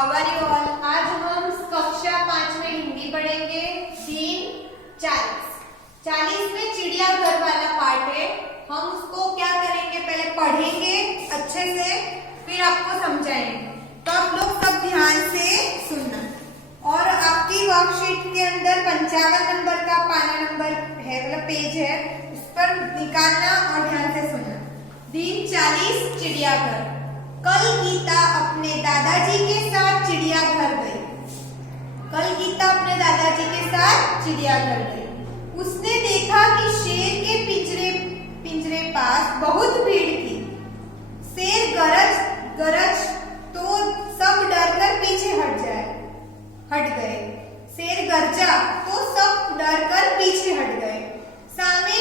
How are you all. आज हम कक्षा 5 में हिंदी पढ़ेंगे। दिन 40 में चिड़ियाघर वाला पार्ट है। हम उसको क्या करेंगे, पहले पढ़ेंगे अच्छे से, फिर आपको समझाएंगे। तो आप लोग सब ध्यान से सुनना। और आपकी वर्कशीट के अंदर 55 नंबर का पाना नंबर है, मतलब पेज है, उस पर निकालना और ध्यान से सुनना। दिन 40 चिड़ियाघर। कल गीता अपने दादाजी के साथ चिड़ियाघर गई। कल गीता अपने दादाजी के साथ चिड़ियाघर गई। उसने देखा कि शेर के पिंजरे पास बहुत भीड़ थी। शेर गरज तो सब डरकर पीछे हट गए। शेर गरजा तो सब डरकर पीछे हट गए। सामने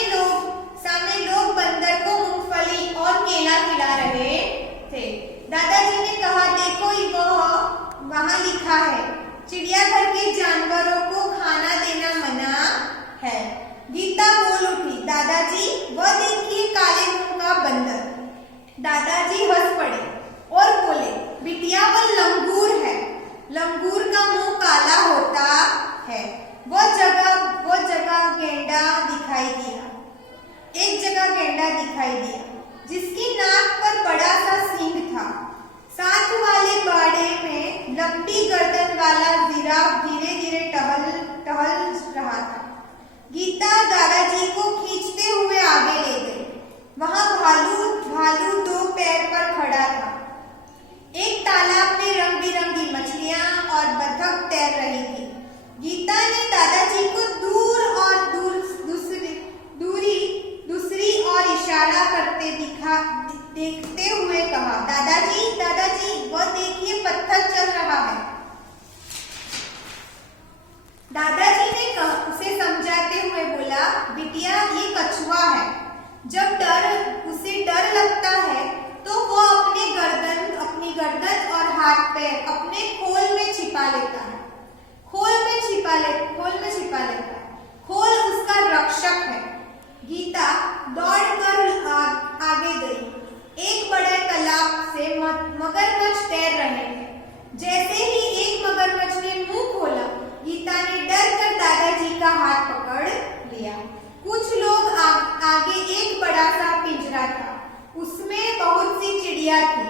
लोग बंदर को मूंगफली और केला खिला रहे थे। दादाजी ने कहा, देखो वहाँ लिखा है, चिड़ियाघर के जानवरों को खाना देना मना है। गीता बोल उठी, दादाजी वह देखिए काले मुंह का बंदर। दादाजी हंस पड़े और बोले, बिटिया वह लंगूर है। लंगूर का मुंह काला होता है। वह जगह गेंडा दिखाई दिया। एक जगह गेंडा दिखाई दिया जिसकी नाक पर बड़ा सा सींग था। साथ वाले बाड़े में लंबी गर्दन वाला जिराफ धीरे धीरे टहल रहा था। गीता दादाजी को खींचते हुए आगे ले गई। वहां भालू 2 पैर पर खड़ा था। एक तालाब में रंग बिरंगी मछलियां और बतख तैर रही थी। गीता ने दादाजी को दूसरी और इशारा करते देखते हुए कहा, दादाजी वह देखिए पत्थर चल रहा है। दादाजी ने उसे समझाते हुए बोला, बिटिया ये कछुआ है। जब उसे डर लगता है तो वो अपनी गर्दन और हाथ पैर अपने खोल में छिपा लेता है। खोल उसका रक्षक है। गीता दौड़कर आगे गई। एक बड़े तालाब से मगरमच्छ तैर रहे थे। जैसे ही एक मगरमच्छ ने मुंह खोला, गीता ने डर कर दादाजी का हाथ पकड़ लिया। कुछ लोग आगे एक बड़ा सा पिंजरा था, उसमें बहुत सी चिड़िया थी।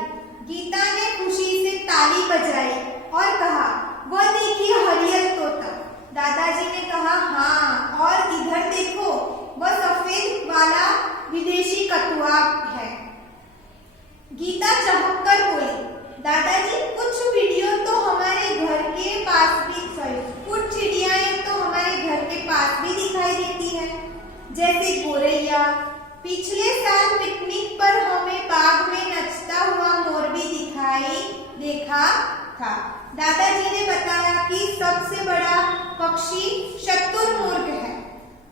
गीता ने खुशी से ताली बजाई और कहा, वह देखिए हरियल तोता। दादाजी ने कहा, हाँ, और इधर देखो, वह सफेद वाला विदेशी कछुआ है। गीता चमककर बोली, दादाजी कुछ चिड़ियाएं तो हमारे घर के पास भी दिखाई देती है, जैसे गोरैया। पिछले साल पिकनिक पर हमें बाग में नचता हुआ मोर भी देखा था। दादाजी ने बताया कि सबसे बड़ा पक्षी शुतुरमुर्ग है,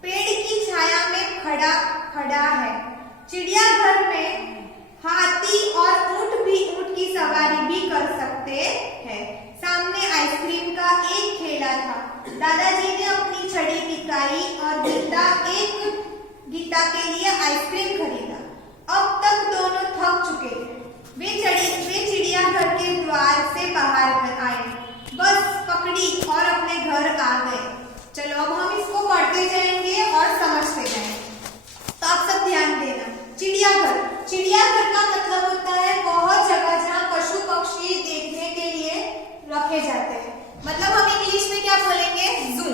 पेड़ की छाया में खड़ा है। चिड़ियाघर में हाथी और ऊंट की सवारी भी कर सकते हैं। सामने आइसक्रीम का एक ठेला था। दादाजी ने अपनी छड़ी दिखाई और गीता के लिए आइसक्रीम खरीदा। अब तक दोनों थक चुके थे। वे चिड़ियाघर के द्वार से बाहर आए, बस पकड़ी और अपने घर आ गए। चलो अब हम इसको पढ़ते जाएंगे और समझते जाएंगे। तो आप सब ध्यान देना। चिड़ियाघर का मतलब होता है वह जगह जहाँ पशु पक्षी देखने के लिए रखे जाते हैं। मतलब हम इंग्लिश में क्या बोलेंगे, जू।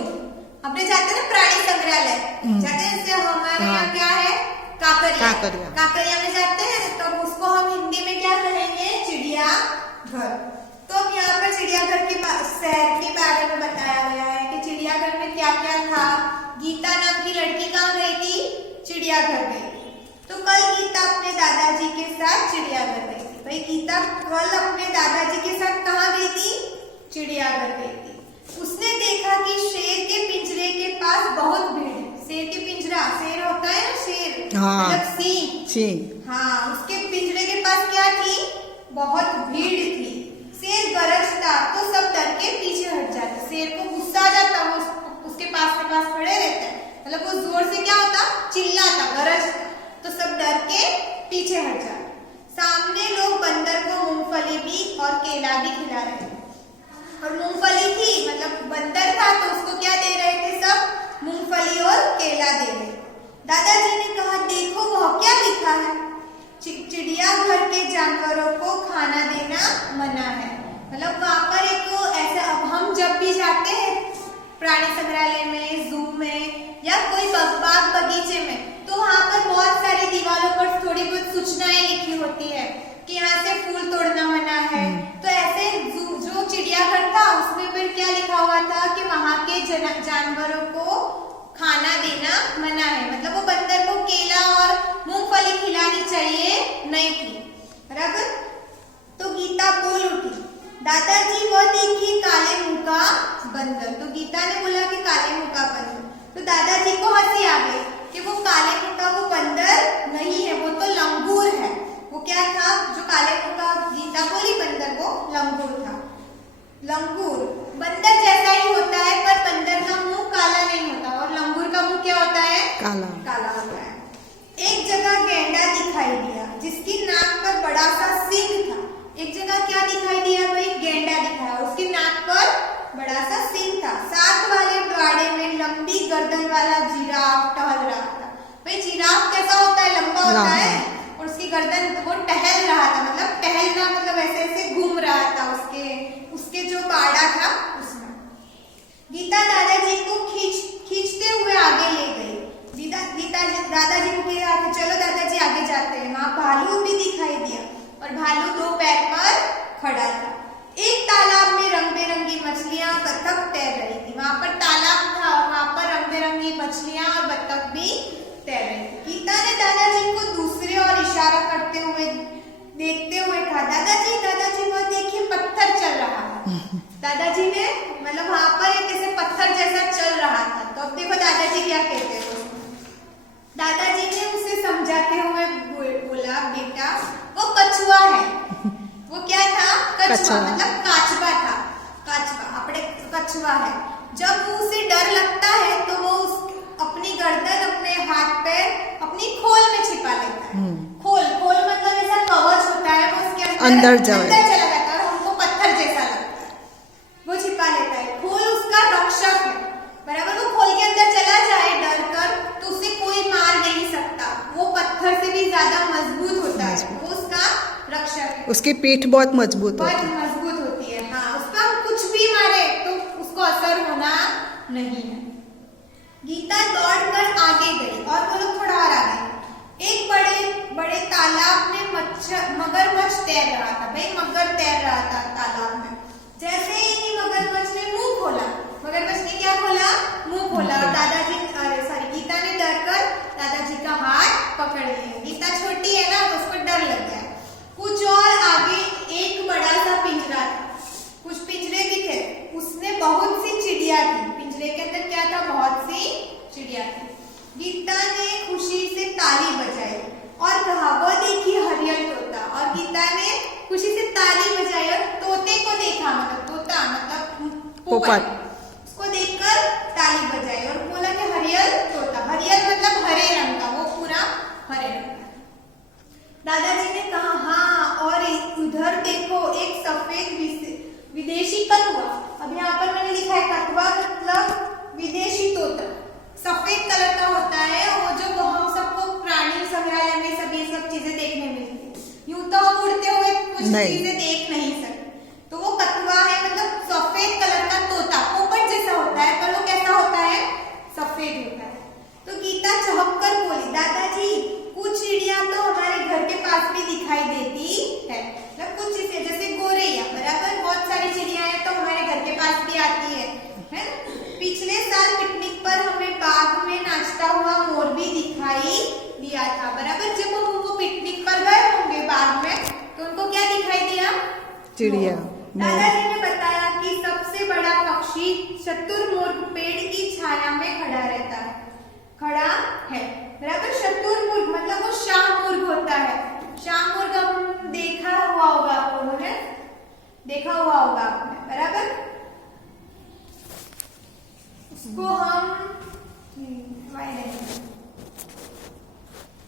अपने जाते हैं ना प्राणी संग्रहालय, जाते हैं। जैसे हमारे यहाँ क्या है, काकरिया में जाते हैं, तो उसको हम हिंदी में क्या कहेंगे, चिड़ियाघर। तो अब यहाँ पर चिड़ियाघर के शहर के बारे में बताया गया है कि चिड़ियाघर में क्या क्या था। गीता नाम की लड़की कहाँ गई थी, चिड़ियाघर गई थी। तो कल गीता अपने दादाजी के साथ चिड़ियाघर गई थी। भाई गीता कल अपने दादाजी के साथ कहाँ गई थी, चिड़ियाघर गई थी। उसने देखा कि शेर के पिंजरे के पास बहुत भीड़ है। शेर के पिंजरा, शेर होता है ना, शेर मतलब सींग। हाँ, उसके पिंजरे के पास क्या थी, बहुत भीड़ थी। शेर गरजता तो सब डर के पीछे हट जाते। शेर को गुस्सा आ जाता, वो उसके पास खड़े रहते हैं, मतलब वो जोर से क्या होता, चिल्लाता, गरजता, तो सब डर के पीछे हट जाते। सामने लोग बंदर को मूंगफली भी और केला भी खिला रहे थे। और मूंगफली थी, मतलब बंदर था तो उसको क्या दे रहे थे सब? मूंगफली और केला दे रहे। दादाजी ने कहा देखो वह क्या लिखा है, चिड़ियाघर के जानवरों को खाना देना मना है। मतलब वहां पर एक ऐसा, अब हम जब भी जाते हैं प्राणी संग्रहालय में, जू में या कोई बाग बगीचे में, तो वहां पर बहुत सारी दीवारों पर थोड़ी बहुत सूचनाएं लिखी होती है कि यहाँ से फूल तोड़ना मना है। तो ऐसे जो चिड़ियाघर था उसमें पर क्या लिखा हुआ था कि वहां के जानवरों को खाना देना मना है, मतलब वो बंदर को केला और मूंगफली खिलानी चाहिए नहीं थी, बराबर। तो गीता बोल उठी, दादाजी वो देखिए काले मुंह का बंदर। तो गीता ने बोला कि काले मुंह का बंदर। तो दादाजी को हंसी आ गई कि वो काले मुंह का वो बंदर नहीं है, वो तो लंगूर है। वो क्या था जो काले मुंह का गीता बोली बंदर, वो लंगूर था। लंगूर बंदर जैसा ही होता है पर बंदर का मुंह काला नहीं होता, और लंगूर का मुंह क्या होता है? काला होता है। एक जगह गैंडा दिखाई दिया जिसकी नाक पर बड़ा सा सींग था। एक जगह क्या दिखाई दिया भाई? गैंडा दिखाया, उसकी नाक पर बड़ा सा सींग था। साथ वाले बाड़े में लंबी गर्दन वाला जिराफ टहल रहा था। भाई जिराफ कैसा होता है? लंबा होता है, और उसकी गर्दन, वो टहल रहा था, मतलब टहलना मतलब ऐसे ऐसे घूम रहा था उसके जो बाड़ा था उसमें। गीता दादाजी को खींचते हुए आगे ले गई। गीता दादाजी को कहा कि चलो दादाजी आगे जाते हैं। वहां भालू भी दिखाई दिया, और भालू दो पैर पर खड़ा था। एक तालाब में रंग बिरंगी मछलियां बतख तैर रही थी। वहां पर तालाब था और वहां पर रंग बिरंगी मछलियां और बतख भी तैर रही थी। गीता ने दादाजी को दूसरे और इशारा करते हुए देखते हुए कहा, दादाजी दादाजी वो देखिए पत्थर चल रहा है। दादाजी ने मतलब वहां पर एक ऐसे पत्थर जैसा चल रहा था। तो अब देखो दादाजी क्या कहते हैं। दादाजी ने उसे समझाते हुए बोला, बेटा वो कछुआ है। वो क्या था? कछुआ, मतलब काचबा था। काचबा अपने कछुआ है। जब वो उसे डर लगता है तो वो अपनी गर्दन अपने हाथ पे अपनी खोल में छिपा लेता है। खोल मतलब ऐसा कवच होता है, वो उसके अंदर चला जाता है और हमको पत्थर जैसा लगता है, वो छिपा लेता है। खोल उसका रक्षक है, बराबर। वो खोल के अंदर चला जाए डर कर तो उसे कोई मार नहीं सकता। वो पत्थर से भी ज्यादा मजबूत होता है, वो उसका रक्षक है। उसकी पीठ बहुत मजबूत होती है। हाँ, उस पर कुछ भी मारे तो उसको असर होना नहीं है। गीता दौड़कर आगे गई और वो लोग थोड़ा और आगे। एक बड़े तालाब में मगरमच्छ तैर रहा था। भाई मगर तैर रहा था तालाब में। जैसे ही मगरमच्छ ने मुंह खोला, मगरमच्छ ने क्या खोला? मुंह खोला, और गीता ने डर कर दादाजी का हाथ पकड़ लिया। गीता छोटी है ना तो उसको डर लग गया। कुछ और आगे एक बड़ा सा पिंजरा था, कुछ पिंजरे भी थे, उसमें बहुत सी चिड़िया थी। पिंजरे के अंदर क्या था? बहुत सी चिड़िया थी। गीता ने खुशी से ताली बजाई और कहा, वो देखिए हरियल तोता। और गीता ने खुशी से ताली बजाई और तोते को देखा, मतलब तोता मतलब पोपट, उसको देखकर ताली बजाई और बोला कि हरियल तोता। हरियल मतलब हरे रंग का, वो पूरा हरे रंग का। दादाजी ने कहा, हाँ, और उधर देखो एक सफेद विदेशी कछुआ। अब यहाँ पर मैंने लिखा है कछुआ मतलब विदेशी तोता। सफेद कलर का होता है वो, जो हम सबको प्राणी संग्रहालय में सब चीजें देखने मिलती है। यूं तो हम उड़ते हुए कुछ चीजें देख नहीं सकते, तो वो कछुआ है, मतलब सफेद कलर का तोता। पोपट जैसा होता है पर वो कैसा होता है? सफेद होता है। तो गीता चौंक कर बोली, दादाजी कुछ चिड़िया तो हमारे घर के पास भी दिखाई देती है, मतलब कुछ चीजें जैसे गोरैया, बराबर। बहुत सारी चिड़िया है तो हमारे घर के पास भी आती है ना। पिछले साल पिकनिक पर हमें बाग में नाचता हुआ मोर भी दिखाई दिया था, बराबर। जब वो पिकनिक पर गए होंगे बाग में तो उनको क्या दिखाई दिया? चिड़िया। दादाजी ने बताया कि सबसे बड़ा पक्षी शुतुरमुर्ग पेड़ की छाया में खड़ा है, बराबर। शुतुरमुर्ग मतलब वो शाहमुर्ग होता है। शाहमुर्ग हम देखा हुआ होगा आप लोगों ने, देखा हुआ होगा आपने, बराबर।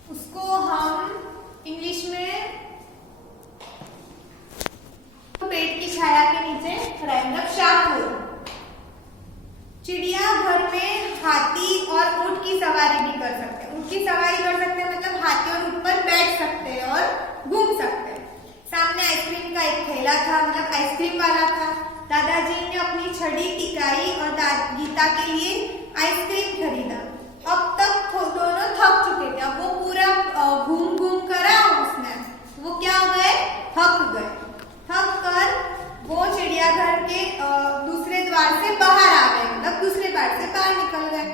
उसको हम इंग्लिश में पेड़ की छाया के नीचे खड़ा है मतलब शाहपुर। चिड़ियाघर में हाथी और ऊंट की सवारी भी कर सकते हैं। ऊंट की सवारी कर सकते हैं मतलब हाथी और ऊंट पर बैठ सकते हैं और घूम सकते हैं। सामने आइसक्रीम का एक ठेला था मतलब आइसक्रीम वाला था। दादाजी ने अपनी छड़ी टिकाई और गीता के लिए आइसक्रीम खरीदा। अब तक दोनों थक चुके थे। अब वो पूरा घूम घूम करा उसने, वो क्या हो गए, थक गए। थक कर वो चिड़ियाघर के दूसरे द्वार से बाहर आ गए मतलब दूसरे द्वार से बाहर निकल गए।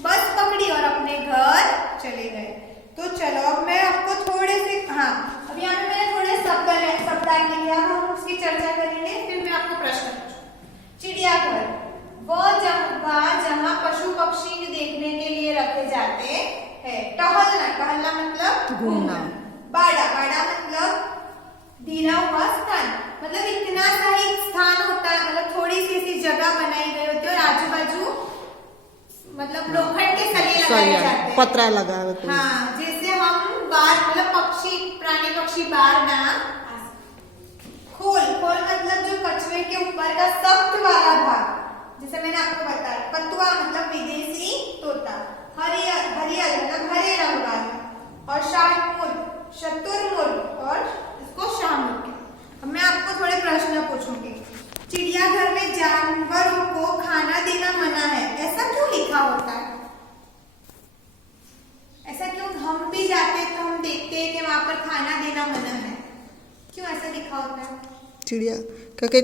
बस पकड़ी और अपने घर चले गए। तो चलो अब मैं आपको थोड़े से अब यहाँ पे मैंने थोड़े शब्द लिखे, अब हम उसकी चर्चा करेंगे, फिर मैं आपको प्रश्न पूछूं। चिड़ियाघर वो जगह जहाँ पशु पक्षी देखने के लिए रखे जाते हैं। टहलना मतलब घूमना। बाड़ा मतलब ढीला हुआ स्थान, मतलब इतना सा ही स्थान होता है, मतलब थोड़ी सी ऐसी जगह बनाई गई होती है और आजू बाजू मतलब लोखंड के सरिये लगाए जाते हैं, पतरा लगा होता है। हाँ, जैसे हम बार मतलब प्राणी पक्षी बार ना। खोल मतलब जो कछुए के ऊपर का सख्त वाला भाग, जैसे मैंने आपको बताया। पतुआ मतलब विदेशी तोता। हरियल मतलब हरे रंग वाला। और शुतुरमुर्ग और इसको शाहमुर्ग। अब मैं आपको थोड़े प्रश्न पूछूंगी। चिड़ियाघर में जानवरों को खाना देना मना है, ऐसा क्यों लिखा होता है? ऐसा क्यों? हम भी जाते हैं तो हम देखते हैं कि वहां पर खाना देना मना है, क्यों ऐसा लिखा होता है? क्योंकि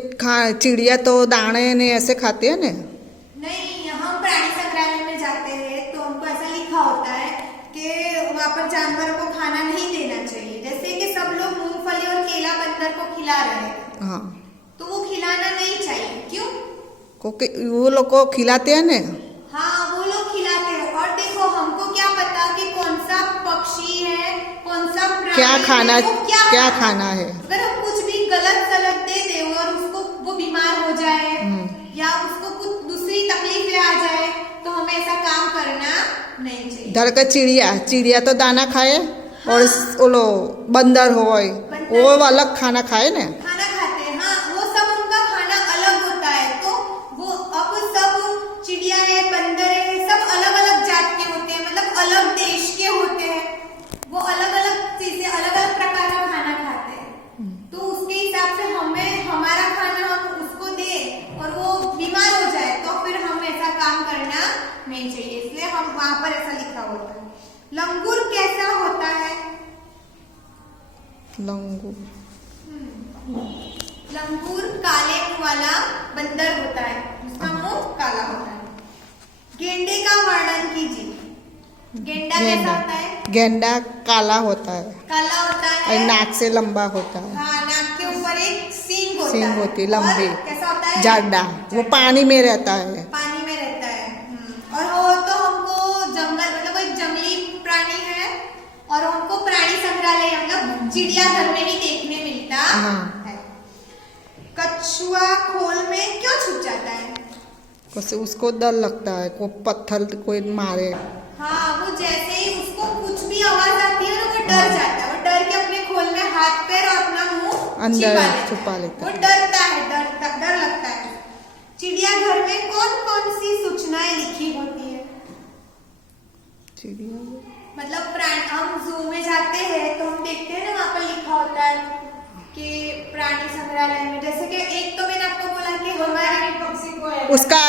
चिड़िया तो दाने ने ऐसे खाते हैं ना। नहीं, हम प्राणी संग्रहालय में जाते हैं तो हमको ऐसा लिखा होता है कि वहाँ पर जानवरों को खाना नहीं देना चाहिए। जैसे कि सब लोग मूंगफली और केला बंदर को खिला रहे हैं, हाँ, तो वो खिलाना नहीं चाहिए। क्यों? क्योंकि वो लोग को खिलाते हैं ना। हाँ, वो लोग खिलाते हैं। और देखो हमको क्या पता कि कौन सा पक्षी है, कौन सा प्राणी क्या खाना है। अगर हम कुछ भी गलत सलत दे दे और उसको वो बीमार हो जाए या उसको कुछ दूसरी तकलीफें आ जाए तो हमें ऐसा काम करना नहीं चाहिए। धर का चिड़िया तो दाना खाए, हाँ। और वो लो बंदर हो वो अलग खाना खाए ना, खाना खाते हैं। हाँ, वो सब उनका खाना अलग होता है। तो वो अब सब चिड़िया है, बंदर है, सब अलग अलग जात के होते हैं, मतलब अलग देश के होते हैं। वो अलग अलग चीजें, अलग अलग प्रकार का खाना खाते हैं। तो उसके हिसाब से हमें हमारा खाना हम उसको दे और वो बीमार हो जाए तो फिर हम ऐसा काम करना नहीं चाहिए, इसलिए हम वहां पर ऐसा लिखा होता है। लंगूर कैसा होता है? लंगूर काले मुंह वाला बंदर होता है, उसका मुंह काला होता है। गेंडे का वर्णन कीजिए। गेंडा कैसा होता है? गेंडा काला होता है, और नाक से लंबा होता है। हाँ, नाक के ऊपर एक सींग होती है लंबी। कैसा होता है? जाडा। वो पानी में रहता है। पानी में रहता है। और वो तो हमको जंगल मतलब एक जंगली प्राणी है और हमको प्राणी संग्रहालय मतलब चिड़ियाघर में ही देखने मिलता है। कछुआ खोल में क्यों छुप जाता है? उसको डर लगता है, को पत्थर कोई मारे। हाँ, वो जैसे ही उसको कुछ भी आवाज आती है ना वो डर जाता है। वो डर के अपने खोल में हाथ पैर और अपना मुंह अंदर छुपा लेता है। वो डरता है, डर लगता है। चिड़ियाघर में कौन कौन सी सूचनाएं लिखी होती है? मतलब हम जू में जाते हैं तो हम देखते हैं ना, वहाँ पर लिखा होता है कि प्राणी संग्रहालय में, जैसे कि एक तो मैंने आपको बोला कि हमारे पक्षी को उसका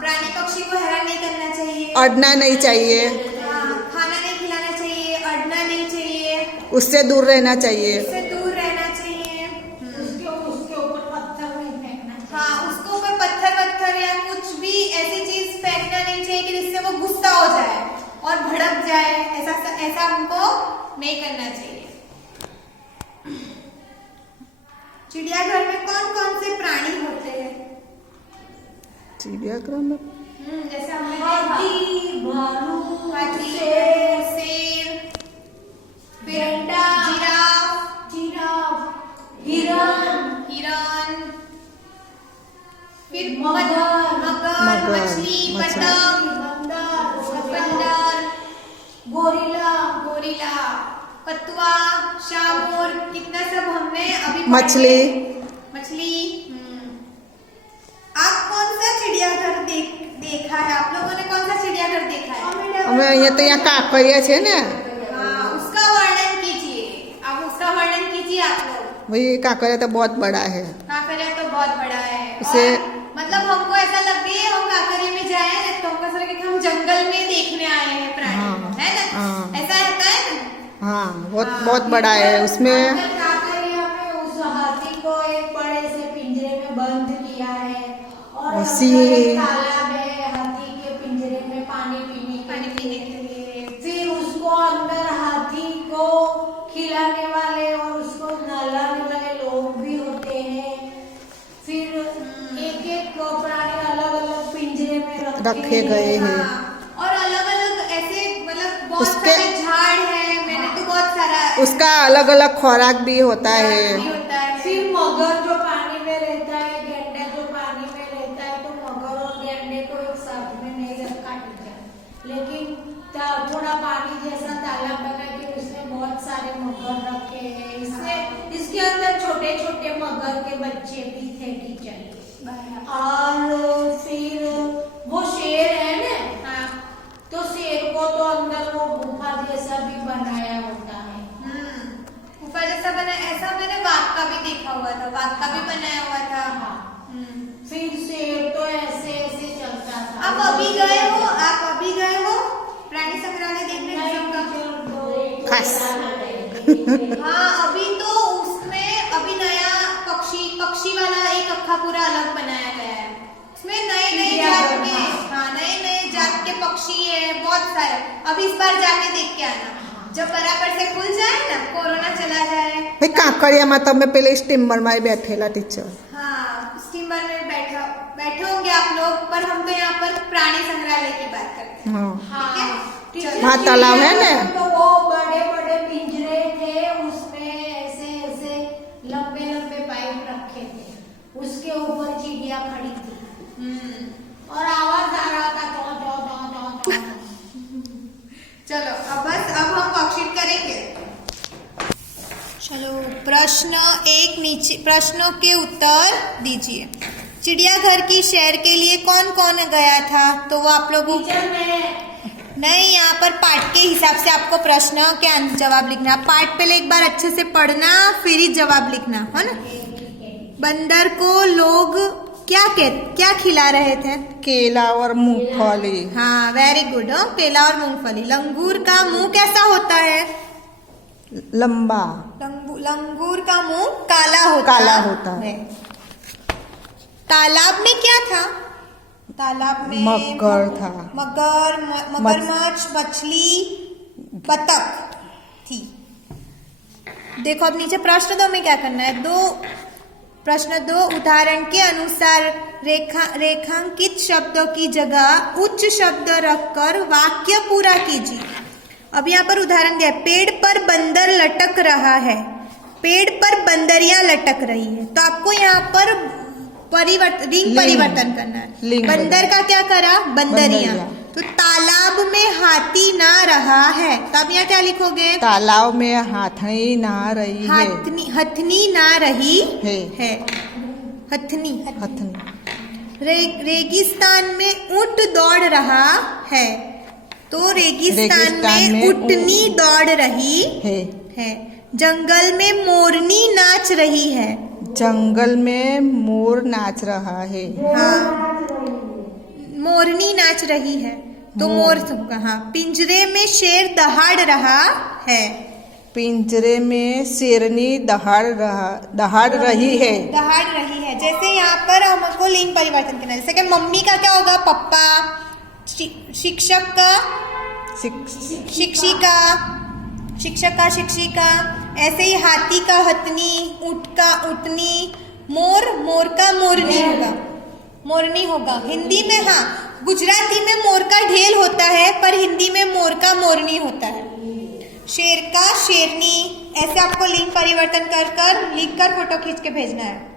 प्राणी पक्षी को हैरान नहीं करना चाहिए, अड़ना नहीं चाहिए, खाना नहीं खिलाना चाहिए, अड़ना नहीं चाहिए, उससे दूर रहना चाहिए, उसके ऊपर पत्थर नहीं फेंकना। हाँ, उसके ऊपर पत्थर या कुछ भी ऐसी चीज फेंकना नहीं चाहिए कि जिससे वो गुस्सा हो जाए और भड़क जाए। ऐसा हमको नहीं करना चाहिए। चिड़ियाघर में कौन कौन से प्राणी होते हैं? चिड़ियाघर में जैसे हाथी, भालू, शेर, गेंडा, जिराफ, हिरन, फिर मगर, मछली, बतख, बंदर, गोरिल्ला, कछुआ, शाहमुर्ग, कितना सब हमने अभी मछली। देखा है। आप लोगों ने कौन सा चिड़ियाघर देखा है? અમે અહીંયા તો અહીંયા કાંકરિયા છે ને हाँ, उसका वर्णन कीजिए। अब उसका वर्णन कीजिए आप लोग। भाई कांकरिया तो बहुत बड़ा है। कांकरिया तो बहुत बड़ा है। उसे- और मतलब हमको ऐसा लग रही है हम कांकरिया में जाए तो हमको ऐसा लगे कि हम जंगल में देखने आए हैं प्राणी, हाँ, है ना? हाँ। ऐसा रहता है ना? हाँ बहुत बड़ा है उसमें। कांकरिया में उस हाथी को एक बड़े से पिंजरे में बंद किया है और उसी- अंदर एक तालाब है हाथी के पिंजरे में पानी पानी पीने के लिए। फिर उसको अंदर हाथी को खिलाने वाले और उसको नहलाने वाले लोग भी होते हैं। फिर एक एक प्राणी अलग अलग पिंजरे में रखे गए हैं। हाँ, और अलग अलग ऐसे मतलब बहुत उसके- सारे झाड़ हैं। मैंने तो बहुत सारा उसका अलग अलग खुराक भी होता है। भी होता है। फिर मगर जो पानी में रहता है गेंडा जो पानी में रहता है तो मगर और गेंडे को एक साथ में नहीं रखा टीचर, लेकिन थोड़ा पानी जैसा तालाब बना के उसमें बहुत सारे मगर रखे हैं। इसके अंदर छोटे छोटे मगर के बच्चे भी थे टीचर। और फिर वो शेर है ना, हाँ, तो शेर को तो अंदर वो गुफा जैसा भी बनाया होता है। ऊपर जैसा बना ऐसा मैंने बाघ का भी देखा हुआ था। बाघ का भी बनाया हुआ था। हाँ। हम्म। फिर शेर तो ऐसे ऐसे चलता था। आप अभी गए हो? आप अभी गए हो प्राणी संग्रहालय देखने? खास। हाँ, अभी तो उसमें अभी नया पक्षी वाला एक अक्खा पूरा अलग बनाया गया है। उसमें नए नए जात के, हाँ, नए नए जात के पक्षी है बहुत सारे। अब इस बार जाके देख के आना जब बराबर से खुल जाए ना, कोरोना चला जाए। भाई कांकरिया में તમે પેલે સ્ટીમર માં બેઠેલા ટીચર। हाँ, स्टीमर में बैठे होंगे आप लोग, पर हम तो यहाँ पर प्राणी संग्रहालय की बात करते हैं। हाँ ठीक है? चलो। वहाँ तालाब है ना? तो वो बड़े बड़े पिंजरे थे उसमें ऐसे ऐसे लंबे लंबे पाइप रखे थे, उसके ऊपर चिड़िया खड़ी थी और आवाज आ रहा था चौ चौ चौ चौ चौ। चलो अब हम वर्कशीट करेंगे। चलो प्रश्न एक नीचे, प्रश्नों के उत्तर दीजिए। चिड़ियाघर की सैर के लिए कौन कौन गया था? तो वो आप लोगों टीचर मैं नहीं, यहाँ पर पाठ के हिसाब से आपको प्रश्न के जवाब लिखना। पाठ पहले एक बार अच्छे से पढ़ना फिर ही जवाब लिखना, है ना? बंदर को लोग क्या खिला रहे थे? केला और मूंगफली। हाँ, वेरी गुड। केला और मूंगफली। लंगूर का मुंह कैसा होता है? लंबा। लंगूर का मुंह काला होता है। तालाब में क्या था? तालाब में मगर था। मगरमच्छ, मछली, बतख थी। देखो अब नीचे प्रश्न 2 में क्या करना है। प्रश्न 2 उदाहरण के अनुसार रेखांकित शब्दों की जगह उच्च शब्द रखकर वाक्य पूरा कीजिए। अब यहाँ पर उदाहरण दिया, पेड़ पर बंदर लटक रहा है। पेड़ पर बंदरियां लटक रही है। तो आपको यहाँ पर परिवर्तन करना है। बंदर का क्या करा? बंदरियां। तो तालाब में हाथी ना रहा है, तो आप यहाँ क्या लिखोगे? तालाब में हाथनी ना रही है। हथनी ना रही है। हथनी। रेगिस्तान में ऊंट दौड़ रहा है, तो रेगिस्तान में ऊंटनी दौड़ रही है। जंगल में मोरनी नाच रही है। जंगल में मोर नाच रहा है। हाँ, मोरनी नाच रही है तो मोर होगा। हाँ, पिंजरे में शेर दहाड़ रहा है। पिंजरे में शेरनी दहाड़ रही है। जैसे यहाँ पर हमको लिंग परिवर्तन करना है। जैसे कि मम्मी का क्या होगा? पप्पा। शिक्षक का शिक्षिका। ऐसे ही हाथी का हथनी, ऊंट का ऊंटनी, मोर का मोरनी होगा। हिंदी में हाँ, गुजराती में मोर का ढेल होता है पर हिंदी में मोर का मोरनी होता है। शेर का शेरनी। ऐसे आपको लिंग परिवर्तन कर लिख कर फोटो खींच के भेजना है।